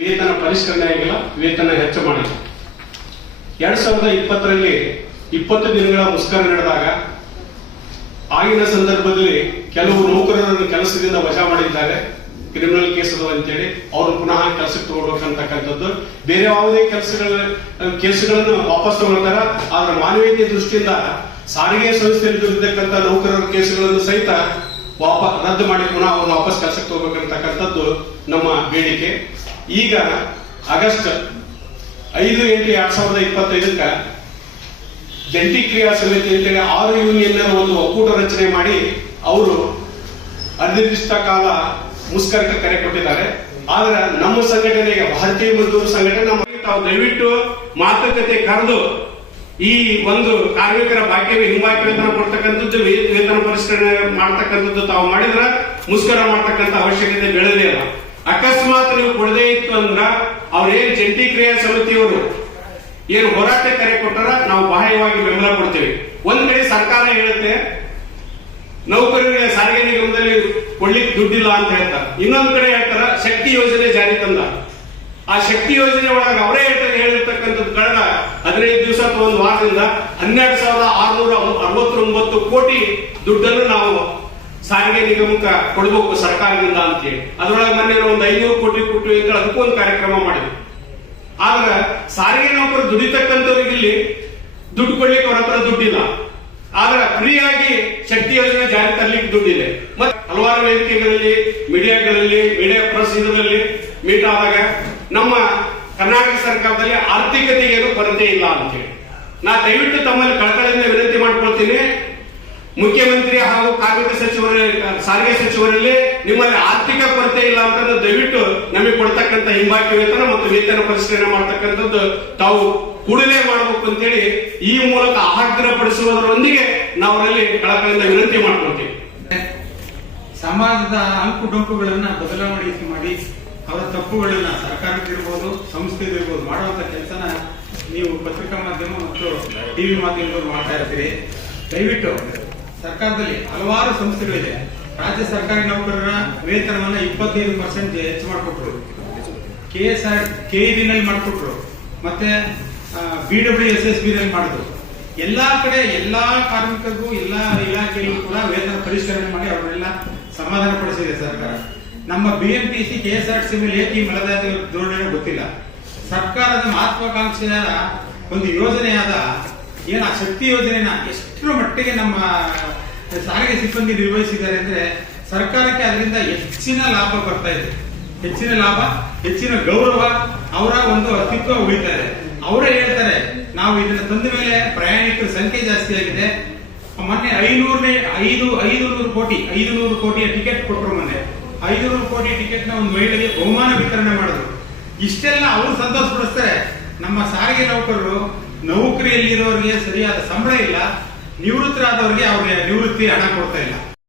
ವೇತನ ಪರಿಷ್ಕರಣೆ ಆಗಿಲ್ಲ, ವೇತನ ಹೆಚ್ಚು ಮಾಡಿಲ್ಲ. 2020ರಲ್ಲಿ 20 ದಿನಗಳ ಮುಷ್ಕರ ನಡೆದಾಗ ಆಗಿನ ಸಂದರ್ಭದಲ್ಲಿ ಕೆಲವು ನೌಕರರನ್ನು ಕೆಲಸದಿಂದ ವಜಾ ಮಾಡಿದ್ದಾರೆ, ಕ್ರಿಮಿನಲ್ ಕೇಸ್ ಅದು ಅಂತೇಳಿ ಅವರು ಪುನಃ ಕೆಲಸಕ್ಕೆ ತಗೊಳ್ಬೇಕಂತಕ್ಕಂಥದ್ದು. ಬೇರೆ ಯಾವುದೇ ಕೇಸುಗಳನ್ನು ವಾಪಸ್ ತಗೊಳ್ತಾರ. ಆದ್ರೆ ಮಾನವೀಯತೆಯ ದೃಷ್ಟಿಯಿಂದ ಸಾರಿಗೆ ಸಂಸ್ಥೆಯಲ್ಲಿ ದುಡಿದಕ್ಕಂಥ ನೌಕರರ ಕೇಸುಗಳನ್ನು ಸಹಿತ ರದ್ದು ಮಾಡಿ ಪುನಃ ಅವ್ರನ್ನ ವಾಪಸ್ ಕೆಲಸಕ್ಕೆ ತಗೋಬೇಕಂತಕ್ಕಂಥದ್ದು ನಮ್ಮ ಬೇಡಿಕೆ. ಈಗ ಆಗಸ್ಟ್ 5/8/2025 ಜಂಟಿ ಕ್ರಿಯಾ ಸಮಿತಿ ಅಂತೇಳಿ 6 ಯೂನಿಯನ್ ಒಂದು ಒಕ್ಕೂಟ ರಚನೆ ಮಾಡಿ ಅವರು ಅನಿರ್ದಿಷ್ಟ ಕಾಲ ಮುಷ್ಕರಕ್ಕೆ ಕರೆ ಕೊಟ್ಟಿದ್ದಾರೆ. ಆದ್ರೆ ನಮ್ಮ ಸಂಘಟನೆಗೆ ಭಾರತೀಯ ಮಜ್ದೂರ್ ಸಂಘಟನೆ ತಾವು ದಯವಿಟ್ಟು ಮಾತುಕತೆ ಕರೆದು ಈ ಒಂದು ಕಾರ್ಮಿಕರ ಬಾಕಿ ಹಿಂಬಾಕಿ ವೇತನ ಕೊಡ್ತಕ್ಕಂಥದ್ದು, ವೇತನ ಪರಿಷ್ಕರಣೆ ಮಾಡ್ತಕ್ಕಂಥದ್ದು ತಾವು ಮಾಡಿದ್ರ ಮುಷ್ಕರ ಮಾಡ್ತಕ್ಕಂಥ ಅವಶ್ಯಕತೆ ಬೆಳೆದೇ ಇಲ್ಲ. ಅಕಸ್ಮಾತ್ ನೀವು ಕೊಡದೇ ಇತ್ತು ಅಂದ್ರ ಅವ್ರೇನ್ ಜಂಟಿ ಕ್ರಿಯಾ ಸಮಿತಿಯವರು ಏನು ಹೋರಾಟ ಕರೆ ಕೊಟ್ಟಾರ ನಾವು ಬಾಹ್ಯವಾಗಿ ಬೆಂಬಲ ಕೊಡ್ತೇವೆ. ಒಂದ್ ಕಡೆ ಸರ್ಕಾರ ಹೇಳುತ್ತೆ ನೌಕರರಿಗೆ ಸಾರಿಗೆ ನಿಗಮದಲ್ಲಿ ಕೊಡ್ಲಿಕ್ಕೆ ದುಡ್ಡಿಲ್ಲ ಅಂತ ಹೇಳ್ತಾರೆ, ಇನ್ನೊಂದ್ ಕಡೆ ಹೇಳ್ತಾರ ಶಕ್ತಿ ಯೋಜನೆ ಜಾರಿ ತಂದ. ಆ ಶಕ್ತಿ ಯೋಜನೆ ಒಳಗೆ ಅವರೇ ಹೇಳಿರ್ತಕ್ಕಂಥದ್ದು ಕಳೆದ 15 ದಿವಸ ಅಥವಾ ಒಂದು ವಾರದಿಂದ 12,669 ಕೋಟಿ ದುಡ್ಡನ್ನು ನಾವು ಸಾರಿಗೆ ನಿಗಮಕ್ಕೆ ಕೊಡಬೇಕು ಸರ್ಕಾರದಿಂದ ಅಂತೇಳಿ. ಅದ್ರೊಳಗೆ ಮೊನ್ನೆ ಒಂದು 500 ಕೋಟಿ ಕೊಟ್ಟು ಅಂತ ಅದಕ್ಕೂ ಒಂದು ಕಾರ್ಯಕ್ರಮ ಮಾಡಿದ್ವಿ. ಆದ್ರೆ ಸಾರಿಗೆ ನೌಕರು ದುಡಿತಕ್ಕಂಥವ್ರಿಗೆ ಇಲ್ಲಿ ದುಡ್ಡು ಕೊಡ್ಲಿಕ್ಕೆ ಅವ್ರ ಹತ್ರ ದುಡ್ಡಿಲ್ಲ. ಆದ್ರೆ ಫ್ರೀಯಾಗಿ ಶಕ್ತಿ ಯೋಜನೆ ಜಾರಿ ತರಲಿಕ್ಕೆ ದುಡ್ಡಿದೆ. ಮತ್ತೆ ಹಲವಾರು ವೇದಿಕೆಗಳಲ್ಲಿ ಮೀಡಿಯಾ ಪ್ರೆಸ್ ಇದರಲ್ಲಿ ಮೀಟ್ ಆದಾಗ ನಮ್ಮ ಕರ್ನಾಟಕ ಸರ್ಕಾರದಲ್ಲಿ ಆರ್ಥಿಕತೆಗೇನು ಕೊರತೆ ಇಲ್ಲ ಅಂತೇಳಿ ನಾ ದಯವಿಟ್ಟು ತಮ್ಮಲ್ಲಿ ಕಳಕಳಿಯಿಂದ ವಿನಂತಿ ಮಾಡ್ಕೊಳ್ತೀನಿ. ಮುಖ್ಯಮಂತ್ರಿ ಹಾಗೂ ಕಾರ್ಮಿಕ ಸಚಿವರಲ್ಲಿ, ಸಾರಿಗೆ ಸಚಿವರಲ್ಲಿ ನಿಮ್ಮಲ್ಲಿ ಆರ್ಥಿಕ ಕೊರತೆ ಇಲ್ಲ ಅಂತ ದಯವಿಟ್ಟು ನಮಗೆ ಕೊಡ್ತಕ್ಕಂಥ ಹಿಂಬಾಕಿ ವೇತನ ಮತ್ತು ವೇತನ ಪರಿಷ್ಕರಣೆ ಮಾಡ್ತಕ್ಕಂಥದ್ದು ತಾವು ಕೂಡಲೇ ಮಾಡಬೇಕು ಅಂತೇಳಿ ಈ ಮೂಲಕ ಆಗ್ರಹಪಡಿಸುವುದರೊಂದಿಗೆ ನಾವು ಅಲ್ಲಿ ಕಳಕಳಿಯಿಂದ ವಿನಂತಿ ಮಾಡ್ಕೊಳ್ತೀವಿ. ಸಮಾಜದ ಅಂಕು ಡೊಂಕುಗಳನ್ನ ಬದಲಾವಣೆ ಮಾಡಿ ಅವರ ತಪ್ಪುಗಳನ್ನ ಸರ್ಕಾರಕ್ಕಿರ್ಬೋದು ಸಂಸ್ಥೆಗಿರ್ಬೋದು ಮಾಡುವಂತ ಕೆಲಸನ ನೀವು ಪತ್ರಿಕಾ ಮಾಧ್ಯಮ ಮತ್ತು ಟಿವಿ ಮಾಧ್ಯಮದವರು ಮಾಡ್ತಾ ಇರ್ತೀರಿ. ದಯವಿಟ್ಟು ಸರ್ಕಾರದಲ್ಲಿ ಹಲವಾರು ಸಂಸ್ಥೆಗಳಿದೆ. ರಾಜ್ಯ ಸರ್ಕಾರಿ ನೌಕರರ ವೇತನವನ್ನ 25% ಹೆಚ್ಚು ಮಾಡಿಕೊಟ್ರು, KEB ನಲ್ಲಿ ಮಾಡಿಕೊಟ್ರು, ಮತ್ತೆ BWSSB ನಲ್ಲಿ ಮಾಡಿದ್ರು. ಎಲ್ಲಾ ಕಡೆ ಎಲ್ಲಾ ಕಾರ್ಮಿಕರಿಗೂ ಎಲ್ಲಾ ಇಲಾಖೆಗಳಿಗೂ ಕೂಡ ವೇತನ ಪರಿಷ್ಕರಣೆ ಮಾಡಿ ಅವರೆಲ್ಲ ಸಮಾಧಾನ ಪಡಿಸಿದೆ ಸರ್ಕಾರ. ನಮ್ಮ BMTC KSRTC ಮೇಲೆ ಏಕೆ ಮಲದಾದ ಧೋರಣೆ ಗೊತ್ತಿಲ್ಲ. ಸರ್ಕಾರದ ಮಹತ್ವಾಕಾಂಕ್ಷೆಯ ಒಂದು ಯೋಜನೆಯಾದ ಏನ ಶಕ್ತಿ ಯೋಜನೆನ ಎಷ್ಟರ ಮಟ್ಟಿಗೆ ನಮ್ಮ ಸಾರಿಗೆ ಸಿಬ್ಬಂದಿ ನಿರ್ವಹಿಸಿದ್ದಾರೆ ಅಂದ್ರೆ ಸರ್ಕಾರಕ್ಕೆ ಅದರಿಂದ ಹೆಚ್ಚಿನ ಲಾಭ ಬರ್ತಾ ಇದೆ. ಹೆಚ್ಚಿನ ಲಾಭ, ಹೆಚ್ಚಿನ ಗೌರವ, ಅವರ ಒಂದು ಅಸ್ತಿತ್ವ ಉಳಿತಾ ಇದೆ. ಅವರೇ ಹೇಳ್ತಾರೆ ನಾವು ಇದನ್ನ ತಂದ ಮೇಲೆ ಪ್ರಯಾಣಿಕರ ಸಂಖ್ಯೆ ಜಾಸ್ತಿ ಆಗಿದೆ. ಮೊನ್ನೆ 500 ಕೋಟಿಯ ಟಿಕೆಟ್ ಕೊಟ್ಟರು. ಮೊನ್ನೆ 500 ಕೋಟಿ ಟಿಕೆಟ್ ನ ಒಂದು ಮಹಿಳೆಗೆ ಬಹುಮಾನ ವಿತರಣೆ ಮಾಡಿದ್ರು. ಇಷ್ಟೆಲ್ಲ ಅವರು ಸಂತೋಷ ಪಡಿಸ್ತಾರೆ. ನಮ್ಮ ಸಾರಿಗೆ ನೌಕರರು ನೌಕರಿಯಲ್ಲಿ ಇರೋರಿಗೆ ಸರಿಯಾದ ಸಂಬಳ ಇಲ್ಲ, ನಿವೃತ್ತರಾದವರಿಗೆ ಅವ್ರಿಗೆ ನಿವೃತ್ತಿ ಹಣ ಕೊಡ್ತಾ ಇಲ್ಲ.